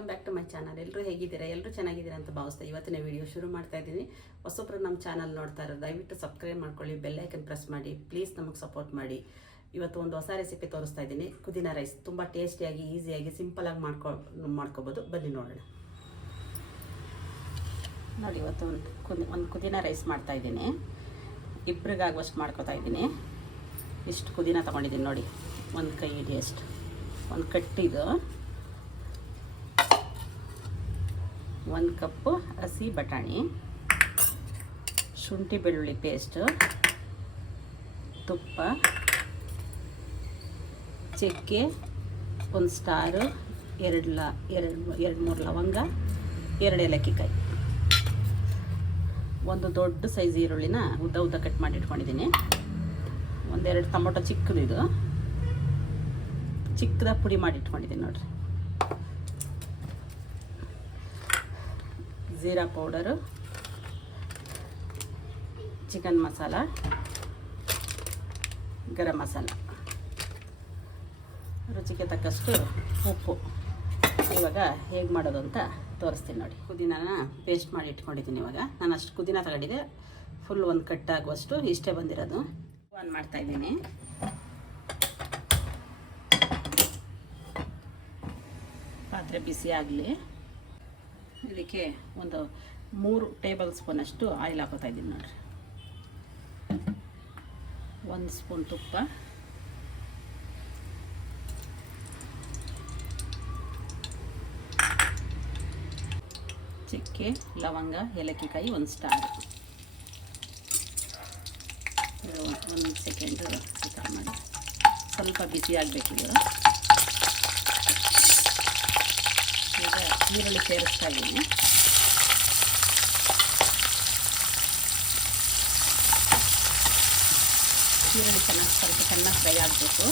Welcome back to my channel ಎಲ್ಲರೂ ಹೇಗಿದ್ದೀರಾ? ಎಲ್ಲರೂ ಚೆನ್ನಾಗಿದ್ದೀರಾ ಅಂತ ಭಾವಿಸ್ತಾ ಇವತ್ತಿನ ವಿಡಿಯೋ ಶುರು ಮಾಡ್ತಾ ಇದ್ದೀನಿ. ಹೊಸೊಬ್ಬರು ನಮ್ಮ ಚಾನಲ್ ನೋಡ್ತಾ ಇರೋದು, ದಯವಿಟ್ಟು ಸಬ್ಸ್ಕ್ರೈಬ್ ಮಾಡ್ಕೊಳ್ಳಿ ಬೆಲ್ಲೈಕನ್ ಪ್ರೆಸ್ ಮಾಡಿ ಪ್ಲೀಸ್ ನಮಗೆ ಸಪೋರ್ಟ್ ಮಾಡಿ. ಇವತ್ತು ಒಂದು ಹೊಸ ರೆಸಿಪಿ ತೋರಿಸ್ತಾ ಇದ್ದೀನಿ. ಕುದಿನ ರೈಸ್ ತುಂಬ ಟೇಸ್ಟಿಯಾಗಿ ಈಸಿಯಾಗಿ ಸಿಂಪಲಾಗಿ ಮಾಡ್ಕೊ, ಮಾಡ್ಕೋಬೋದು. ಬನ್ನಿ ನೋಡೋಣ. ನೋಡಿ, ಇವತ್ತು ಒಂದು ಒಂದು ಕುದಿನ ರೈಸ್ ಮಾಡ್ತಾ ಇದ್ದೀನಿ. ಇಬ್ಬರಿಗಾಗುವಷ್ಟು ಮಾಡ್ಕೋತಾ ಇದ್ದೀನಿ. ಇಷ್ಟು ಕುದಿನ ತೊಗೊಂಡಿದ್ದೀನಿ ನೋಡಿ. ಒಂದು ಕೈ ಹಿಡಿಯಷ್ಟು ಒಂದು ಕಟ್ಟಿದು ಒಂದು ಕಪ್ಪು ಹಸಿ ಬಟಾಣಿ, ಶುಂಠಿ ಬೆಳ್ಳುಳ್ಳಿ ಪೇಸ್ಟು ತುಪ್ಪ, ಚಕ್ಕೆ, ಒಂದು ಸ್ಟಾರು ಎರಡು ಲ, ಎರಡು ಎರಡು ಮೂರು ಲವಂಗ, ಎರಡು ಏಲಕ್ಕಿಕಾಯಿ. ಒಂದು ದೊಡ್ಡ ಸೈಜ್ ಈರುಳ್ಳಿನ ಉದ್ದ ಉದ್ದ ಕಟ್ ಮಾಡಿ ಇಟ್ಕೊಂಡಿದ್ದೀನಿ. ಒಂದೆರಡು ಟೊಮೊಟೊ ಚಿಕ್ಕದು ಇದು ಚಿಕ್ಕದಾಗಿ ಪುಡಿ ಮಾಡಿ ಇಟ್ಕೊಂಡಿದ್ದೀನಿ ನೋಡಿರಿ. Jeera powder, chicken masala, garam masala. ರುಚಿಗೆ ತಕ್ಕಷ್ಟು ಉಪ್ಪು. ಇವಾಗ ಹೇಗೆ ಮಾಡೋದು ಅಂತ ತೋರಿಸ್ತೀನಿ ನೋಡಿ. ಪುದೀನಾನ ಪೇಸ್ಟ್ ಮಾಡಿ ಇಟ್ಕೊಂಡಿದ್ದೀನಿ ಇವಾಗ. ನಾನು ಅಷ್ಟು ಪುದೀನ ತಗೊಂಡಿದ್ದೆ. ಫುಲ್ ಒಂದು ಕಟ್ಟಾಗುವಷ್ಟು ಇಷ್ಟೇ ಬಂದಿರೋದು. ಆನ್ ಮಾಡ್ತಾಯಿದ್ದೀನಿ ಪಾತ್ರೆ ಬಿಸಿ ಆಗಲಿ. ಇದಕ್ಕೆ ಒಂದು ಮೂರು ಟೇಬಲ್ ಸ್ಪೂನಷ್ಟು ಆಯಿಲ್ ಹಾಕೋತಾ ಇದ್ದೀನಿ ನೋಡಿರಿ. ಒಂದು ಸ್ಪೂನ್ ತುಪ್ಪ. ಚಕ್ಕೆ, ಲವಂಗ, ಏಲಕ್ಕಿಕಾಯಿ ಒಂದು ಸ್ಟಾರ್. ಒಂದು ಸೆಕೆಂಡು ಮಾಡಿ. ಸ್ವಲ್ಪ ಬಿಸಿ ಆಗಬೇಕಿದು ಈಗ ಈರುಳ್ಳಿ ಸೇರಿಸ್ತಾ ಇದ್ದೀನಿ. ಈರುಳ್ಳಿ ಚೆನ್ನಾಗಿ, ಸ್ವಲ್ಪ ಚೆನ್ನಾಗಿ ಫ್ರೈ ಆಗಬೇಕು.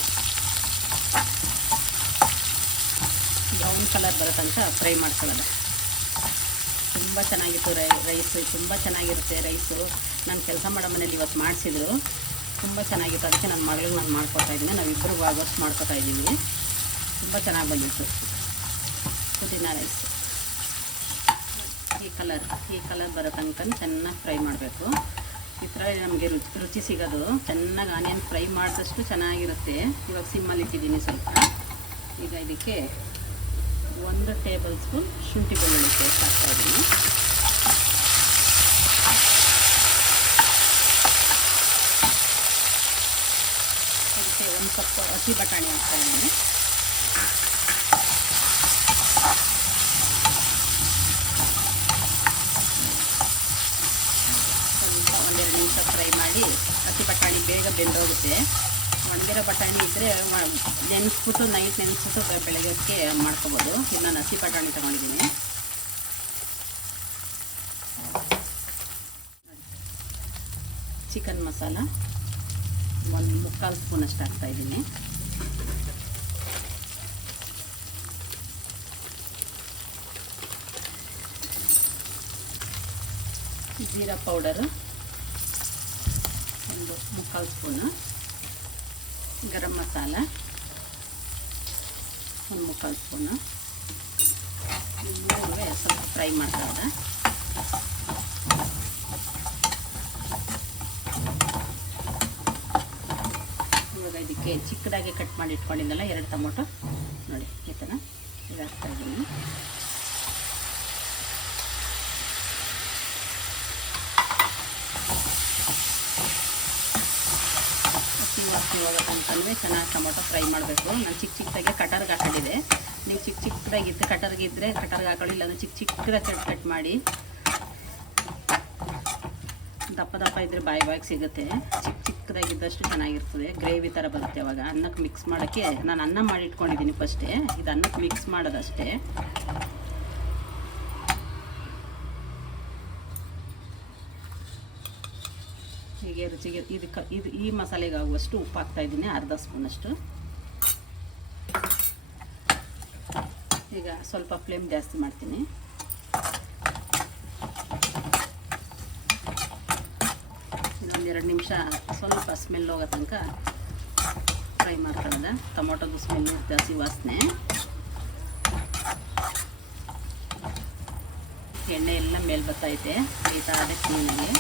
ಬ್ರೌನ್ ಕಲರ್ ಬರೋ ಫ್ರೈ ಮಾಡ್ಕೊಳ್ಳೋದು. ತುಂಬ ಚೆನ್ನಾಗಿತ್ತು ರೈ, ರೈಸು, ತುಂಬ ಚೆನ್ನಾಗಿರುತ್ತೆ ರೈಸು. ನಾನು ಕೆಲಸ ಮಾಡೋ ಮನೇಲಿ ಇವತ್ತು ಮಾಡಿಸಿದ್ರು. ತುಂಬ ಚೆನ್ನಾಗಿತ್ತು. ಅದಕ್ಕೆ ನನ್ನ ಮಗಳಿಗೆ ನಾನು ಮಾಡ್ಕೊತಾ ಇದ್ದೀನಿ. ನಾವಿಬ್ಬರಿಗೂ ಆಗೋಷ್ಟು ಮಾಡ್ಕೊತಾ ಇದ್ದೀವಿ. ತುಂಬ ಚೆನ್ನಾಗಿ ಬಂದಿತ್ತು. ಪುದೀನ ರೈಸ್. ಈ ಕಲರ್ ಈ ಕಲರ್ ಬರೋ ತನಕ ಚೆನ್ನಾಗಿ ಫ್ರೈ ಮಾಡಬೇಕು. ಈ ಥರ ನಮಗೆ ರುಚಿ ರುಚಿ ಸಿಗೋದು. ಚೆನ್ನಾಗಿ ಆನಿಯನ್ ಫ್ರೈ ಮಾಡಿದಷ್ಟು ಚೆನ್ನಾಗಿರುತ್ತೆ. ಇವಾಗ ಸಿಮ್ಮಲ್ಲಿ ಇಟ್ಟಿದ್ದೀನಿ ಸ್ವಲ್ಪ. ಈಗ ಇದಕ್ಕೆ ಒಂದು ಟೇಬಲ್ ಸ್ಪೂನ್ ಶುಂಠಿ ಬೆಳ್ಳುಳ್ಳಿ ಪೇಸ್ಟ್ ಹಾಕ್ತಾಯಿದ್ದೀನಿ ಅದಕ್ಕೆ ಒಂದು ಕಪ್ ಹಸಿ ಬಟಾಣಿ ಹಾಕ್ತಾಯಿದ್ದೀನಿ ಸ್ವಲ್ಪ ಒಂದೆರಡು ನಿಮಿಷ ಫ್ರೈ ಮಾಡಿ ಹಸಿ ಬಟಾಣಿ ಬೇಗ ಬೆಂದೋಗುತ್ತೆ. ಒಣಗಿರೋ ಬಟಾಣಿ ಇದ್ದರೆ ನೆನೆಸ್ಬಿಟ್ಟು, ನೈಟ್ ನೆನೆಸ್ಬಿಟ್ಟು ಬೆಳಗ್ಗೆ ಮಾಡ್ಕೋಬೋದು. ಇದು ನಾನು ಹಸಿ ಬಟಾಣಿ ತೊಗೊಂಡಿದ್ದೀನಿ. ಚಿಕನ್ ಮಸಾಲ. ಒಂದು ಮುಕ್ಕಾಲು ಸ್ಪೂನಷ್ಟು ಹಾಕ್ತಾಯಿದ್ದೀನಿ ಜೀರಾ ಪೌಡರು. ಒಂದು ಮುಕ್ಕಾಲು ಸ್ಪೂನು ಗರಂ ಮಸಾಲ, ಒಂದು ಮುಕ್ಕಾಲು ಸ್ಪೂನು. ಮೂರುವೆ ಸ್ವಲ್ಪ ಫ್ರೈ ಮಾಡ್ತಾರೆ ಇವಾಗ ಇದಕ್ಕೆ ಚಿಕ್ಕದಾಗಿ ಕಟ್ ಮಾಡಿ ಇಟ್ಕೊಂಡಿದ್ದಲ್ಲ, ಎರಡು ಟೊಮೊಟೊ. ನೋಡಿ, ಈ ಥರ ಇದು ಹಾಕ್ತಾ ಇದ್ದೀನಿ ಹಸಿ ವಾಸನೆ ಹೋಗಬೇಕಂತಂದರೆ ಚೆನ್ನಾಗಿ ಟೊಮೊಟೊ ಫ್ರೈ ಮಾಡಬೇಕು. ನಾನು ಚಿಕ್ಕ ಚಿಕ್ಕದಾಗೆ ಕಟರ್ಗೆ ಹಾಕೊಂಡಿದೆ ನೀವು ಚಿಕ್ಕ ಚಿಕ್ಕದಾಗಿದ್ದು ಕಟರ್ಗೆ ಇದ್ದರೆ ಕಟರ್ಗೆ ಹಾಕೊಳ್ಳಿ ಇಲ್ಲ ಚಿಕ್ಕ ಚಿಕ್ಕದಾಗ ಕಟ್ ಕಟ್ ಮಾಡಿ. ದಪ್ಪ ದಪ್ಪ ಇದ್ದರೆ ಬಾಯಿ ಬಾಯಿಗೆ ಸಿಗುತ್ತೆ. ಚಿಕ್ಕ ಚಿಕ್ಕದಾಗಿದ್ದಷ್ಟು ಚೆನ್ನಾಗಿರ್ತದೆ. ಗ್ರೇವಿ ಥರ ಬರುತ್ತೆ ಅವಾಗ. ಅನ್ನಕ್ಕೆ ಮಿಕ್ಸ್ ಮಾಡೋಕ್ಕೆ ನಾನು ಅನ್ನ ಮಾಡಿ ಇಟ್ಕೊಂಡಿದ್ದೀನಿ ಫಸ್ಟೇ. ಇದು ಅನ್ನಕ್ಕೆ ಮಿಕ್ಸ್ ಮಾಡೋದಷ್ಟೇ. ಹೀಗೆ ರುಚಿಗೆ ಇದಕ್ಕೆ ಇದು ಈ ಮಸಾಲೆಗೆ ಆಗುವಷ್ಟು ಉಪ್ಪು ಹಾಕ್ತಾ ಇದ್ದೀನಿ, ಅರ್ಧ ಸ್ಪೂನಷ್ಟು. ಈಗ ಸ್ವಲ್ಪ ಫ್ಲೇಮ್ ಜಾಸ್ತಿ ಮಾಡ್ತೀನಿ. ಇನ್ನೊಂದೆರಡು ನಿಮಿಷ ಸ್ವಲ್ಪ ಸ್ಮೆಲ್ ಹೋಗೋ ತನಕ ಫ್ರೈ ಮಾಡ್ಕೊಳ್ಳೋದ ಟೊಮೊಟೊದು ಸ್ಮೆಲ್ ಜಾಸ್ತಿ ವಾಸನೆ. ಎಣ್ಣೆ ಎಲ್ಲ ಮೇಲೆ ಬರ್ತೈತೆ ಬೇಯ್ತಾ ಅದಕ್ಕೆ ಕ್ಲೀನಾಗಿ.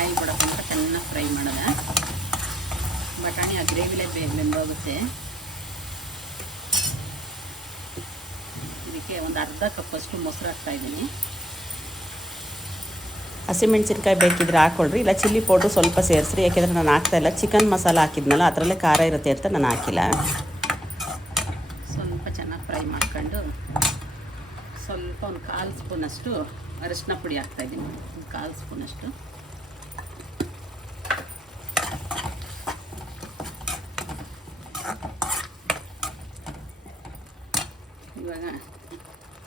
ಆಯಿಲ್ ಬಿಡೋ ತನಕ ಚೆನ್ನಾಗಿ ಫ್ರೈ ಮಾಡೋದ. ಬಟಾಣಿ ಆ ಗ್ರೇವಿಲೇ ಬೇಗ ಬೆಂದೋಗುತ್ತೆ. ಇದಕ್ಕೆ ಒಂದು ಅರ್ಧ ಕಪ್ಪಷ್ಟು ಮೊಸರು ಹಾಕ್ತಾ ಇದ್ದೀನಿ. ಹಸಿಮೆಣ್ಸಿನ್ಕಾಯಿ ಬೇಕಿದ್ರೆ ಹಾಕ್ಕೊಳ್ರಿ ಇಲ್ಲ ಚಿಲ್ಲಿ ಪೌಡ್ರು ಸ್ವಲ್ಪ ಸೇರಿಸ್ರಿ ಯಾಕೆಂದರೆ ನಾನು ಹಾಕ್ತಾ ಇಲ್ಲ. ಚಿಕನ್ ಮಸಾಲ ಹಾಕಿದ್ನಲ್ಲ ಅದರಲ್ಲೇ ಖಾರ ಇರುತ್ತೆ ಅಂತ ನಾನು ಹಾಕಿಲ್ಲ. ಸ್ವಲ್ಪ ಚೆನ್ನಾಗಿ ಫ್ರೈ ಮಾಡ್ಕೊಂಡು ಸ್ವಲ್ಪ ಒಂದು ಕಾಲು ಸ್ಪೂನಷ್ಟು ಅರಿಶಿನ ಪುಡಿ ಹಾಕ್ತಾಯಿದ್ದೀನಿ ಒಂದು ಕಾಲು ಸ್ಪೂನಷ್ಟು.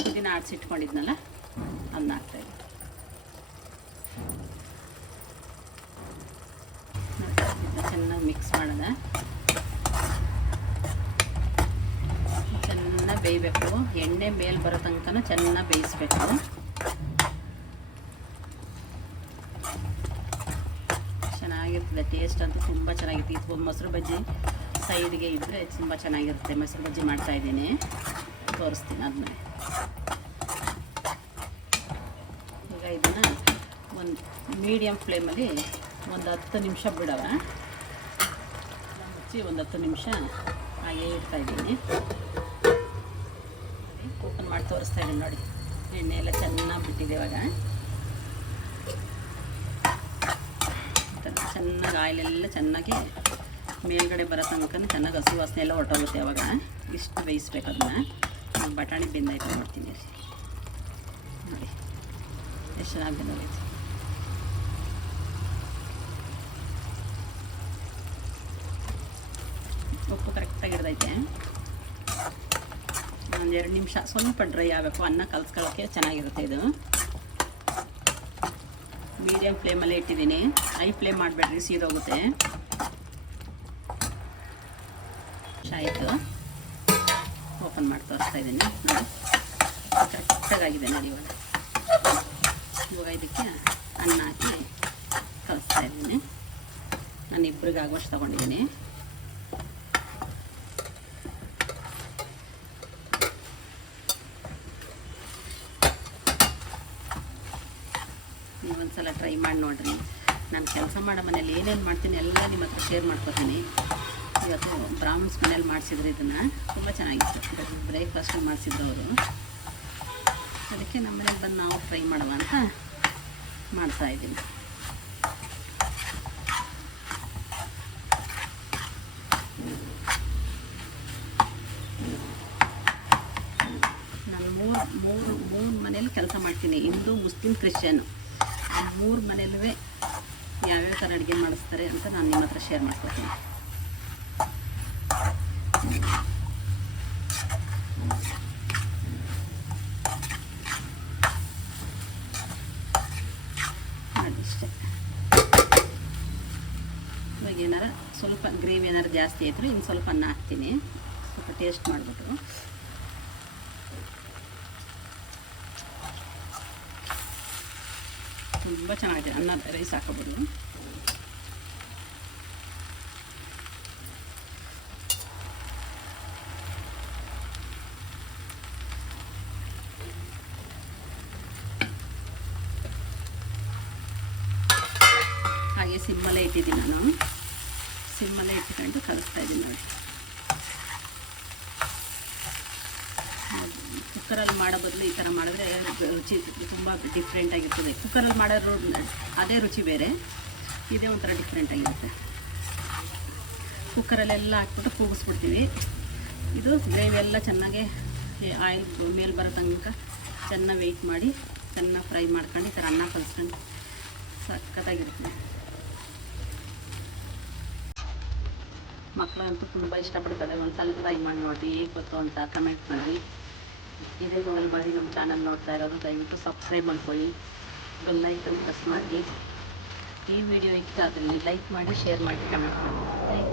ಪುದೀನ ಆಡಿಸಿಟ್ಕೊಂಡಿದ್ನಲ್ಲ ಅದನ್ನ ಹಾಕ್ತಾ ಇದ್ದೀನಿ ಚೆನ್ನಾಗಿ ಮಿಕ್ಸ್ ಮಾಡೋದ. ಚೆನ್ನಾಗಿ ಬೇಯಬೇಕು. ಎಣ್ಣೆ ಮೇಲೆ ಬರೋ ತನಕ ಚೆನ್ನಾಗಿ ಬೇಯಿಸ್ಬೇಕು. ಚೆನ್ನಾಗಿರ್ತದೆ ಟೇಸ್ಟ್ ಅಂತೂ ತುಂಬ ಚೆನ್ನಾಗಿತ್ತು. ಇದು ಮೊಸರು ಬಜ್ಜಿ ಸೈಡ್ಗೆ ಇದ್ದರೆ ತುಂಬ ಚೆನ್ನಾಗಿರುತ್ತೆ. ಮೊಸರು ಬಜ್ಜಿ ಮಾಡ್ತಾ ಇದ್ದೀನಿ. ತೋರಿಸ್ತೀನಿ ಆದಮೇಲೆ ಈಗ ಇದನ್ನು ಒಂದು ಮೀಡಿಯಮ್ ಫ್ಲೇಮಲ್ಲಿ ಒಂದು ಹತ್ತು ನಿಮಿಷ ಬಿಡವ ಮುಚ್ಚಿ ಒಂದು ಹತ್ತು ನಿಮಿಷ ಹಾಗೆ ಇಡ್ತಾ ಇದ್ದೀನಿ. ಓಪನ್ ಮಾಡಿ ತೋರಿಸ್ತಾ ಇದ್ದೀನಿ ನೋಡಿ. ಎಣ್ಣೆ ಎಲ್ಲ ಚೆನ್ನಾಗಿ ಬಿಟ್ಟಿದೆ ಇವಾಗ. ಚೆನ್ನಾಗಿ ಆಯಿಲೆಲ್ಲ ಚೆನ್ನಾಗಿ ಮೇಲ್ಗಡೆ ಬರೋ ತನಕ ಚೆನ್ನಾಗಿ ಹಸಿ ವಾಸನೆ ಎಲ್ಲ ಹೊರಟೋಗುತ್ತೆ ಅವಾಗ ಇಷ್ಟು ಬೇಯಿಸ್ಬೇಕು ಅದನ್ನ. ನಾನು ಬಟಾಣಿ ಬೆಂದಾಯ್ತು ನೋಡ್ತೀನಿ ನೋಡಿ, ಎಷ್ಟು ಚೆನ್ನಾಗಿ ಬೆಂದೋಗೈತೆ. ಉಪ್ಪು ಕರೆಕ್ಟಾಗಿ ಹಿಡ್ದೈತೆ ಒಂದು ಎರಡು ನಿಮಿಷ ಸ್ವಲ್ಪ ಡ್ರೈ ಆಗಬೇಕು. ಅನ್ನ ಕಲ್ಸ್ಕೊಳ್ಳೋಕ್ಕೆ ಚೆನ್ನಾಗಿರುತ್ತೆ ಇದು. ಮೀಡಿಯಮ್ ಫ್ಲೇಮಲ್ಲೇ ಇಟ್ಟಿದ್ದೀನಿ. ಹೈ ಫ್ಲೇಮ್ ಮಾಡಬೇಡ್ರಿ, ಸೀದೋಗುತ್ತೆ. ಆಯಿತು. ಓಪನ್ ಮಾಡಿ ತೋರಿಸ್ತಾ ಇದ್ದೀನಿ. ನೋಡಿ. ಕರೆಕ್ಟಾಗಿದೆ ನೋಡಿ ಇವಾಗ. ಇವಾಗ ಇದಕ್ಕೆ ಅನ್ನ ಹಾಕಿ ಕಲಿಸ್ತಾ ಇದ್ದೀನಿ. ನಾನು ಇಬ್ಬರಿಗೆ ಆಗುವಷ್ಟು ತೊಗೊಂಡಿದ್ದೀನಿ. ನೀವೊಂದ್ಸಲ ಟ್ರೈ ಮಾಡಿ ನೋಡ್ರಿ. ನಾನು ಕೆಲಸ ಮಾಡೋ ಮನೇಲಿ ಏನೇನು ಮಾಡ್ತೀನಿ ಎಲ್ಲ ನಿಮ್ಮ ಹತ್ರ ಶೇರ್ ಮಾಡ್ಕೊತೀನಿ. ಇವತ್ತು ಬ್ರಾಹ್ಮಣ್ಸ್ ಮನೇಲಿ ಮಾಡಿಸಿದ್ರು ಇದನ್ನು. ತುಂಬ ಚೆನ್ನಾಗಿತ್ತು. ಬ್ರೇಕ್ಫಾಸ್ಟ್ ಮಾಡಿಸಿದ್ರು ಅವರು. ಅದಕ್ಕೆ ನಮ್ಮ ಮನೇಲಿ ಬಂದು ನಾವು ಫ್ರೈ ಮಾಡುವ ಅಂತ ಮಾಡ್ತಾ ಇದ್ದೀನಿ. ನಾನು ಮೂರು ಮೂರು ಮೂರು ಮನೇಲಿ ಕೆಲಸ ಮಾಡ್ತೀನಿ. Hindu Muslim Christian. ಆ ಮೂರು ಮನೇಲೂ ಯಾವ್ಯಾವ ಥರ ಅಡುಗೆ ಮಾಡಿಸ್ತಾರೆ ಅಂತ ನಾನು ನಿಮ್ಮ ಹತ್ರ ಶೇರ್ ಮಾಡ್ಕೊತೀನಿ. ಇಷ್ಟೇ ಇವಾಗ ಏನಾರ ಸ್ವಲ್ಪ ಗ್ರೇವಿ ಏನಾರು ಜಾಸ್ತಿ ಆಯಿತು ಇನ್ನು ಸ್ವಲ್ಪ ಅನ್ನ ಹಾಕ್ತೀನಿ. ಸ್ವಲ್ಪ ಟೇಸ್ಟ್ ಮಾಡಿಬಿಟ್ಟು. ತುಂಬ ಚೆನ್ನಾಗಿದೆ. ಅನ್ನ ರೈಸ್ ಹಾಕೋಬೋದು ಹಾಗೆ ಸಿಮ್ಮಲ್ಲೇ ಇಟ್ಟಿದ್ದೀನಿ ನಾನು. ಸಿಮ್ಮಲ್ಲೇ ಇಟ್ಕೊಂಡು ಕಲಿಸ್ತಾ ಇದ್ದೀನಿ ನೋಡಿ. ಕುಕ್ಕರಲ್ಲಿ ಮಾಡೋ ಬದಲು ಈ ಥರ ಮಾಡಿದ್ರೆ ರುಚಿ ತುಂಬ ಡಿಫ್ರೆಂಟ್ ಆಗಿರ್ತದೆ. ಕುಕ್ಕರಲ್ಲಿ ಮಾಡೋದು ಅದೇ ರುಚಿ ಬೇರೆ. ಇದೇ ಒಂಥರ ಡಿಫ್ರೆಂಟ್ ಆಗಿರುತ್ತೆ. ಕುಕ್ಕರಲ್ಲೆಲ್ಲ ಹಾಕ್ಬಿಟ್ಟು ಕೂಗಿಸ್ಬಿಡ್ತೀವಿ. ಇದು ಗ್ರೇವಿ ಎಲ್ಲ ಚೆನ್ನಾಗಿ ಆಯಿಲ್ ಮೇಲೆ ಬರೋ ತನಕ ಚೆನ್ನಾಗಿ ವೆಯ್ಟ್ ಮಾಡಿ, ಚೆನ್ನಾಗಿ ಫ್ರೈ ಮಾಡ್ಕೊಂಡು ಈ ಥರ ಅನ್ನ ಕಲಿಸ್ಕೊಂಡು ಸಖತ್ತಾಗಿರುತ್ತೆ. ಮಕ್ಕಳಂತೂ ತುಂಬ ಇಷ್ಟಪಡ್ತಾರೆ. ಒಂದು ಸಲ ಟ್ರೈ ಮಾಡಿ ನೋಡಿ, ಹೇಗೆ ಗೊತ್ತು ಅಂತ ಕಮೆಂಟ್ ಮಾಡಿ. ಇದೇ ಒಂದು ಬಾರಿ ನಮ್ಮ ಚಾನಲ್ ನೋಡ್ತಾ ಇರೋದು, ದಯವಿಟ್ಟು ಸಬ್ಸ್ಕ್ರೈಬ್ ಮಾಡ್ಕೊಳ್ಳಿ. ಬೆಲ್ಲೈಕನ್ ಪ್ರೆಸ್ ಮಾಡಿ. ಈ ವಿಡಿಯೋ ಇಷ್ಟ ಆದರೆ ಲೈಕ್ ಮಾಡಿ ಶೇರ್ ಮಾಡಿ ಕಮೆಂಟ್ ಮಾಡಿ. Thank you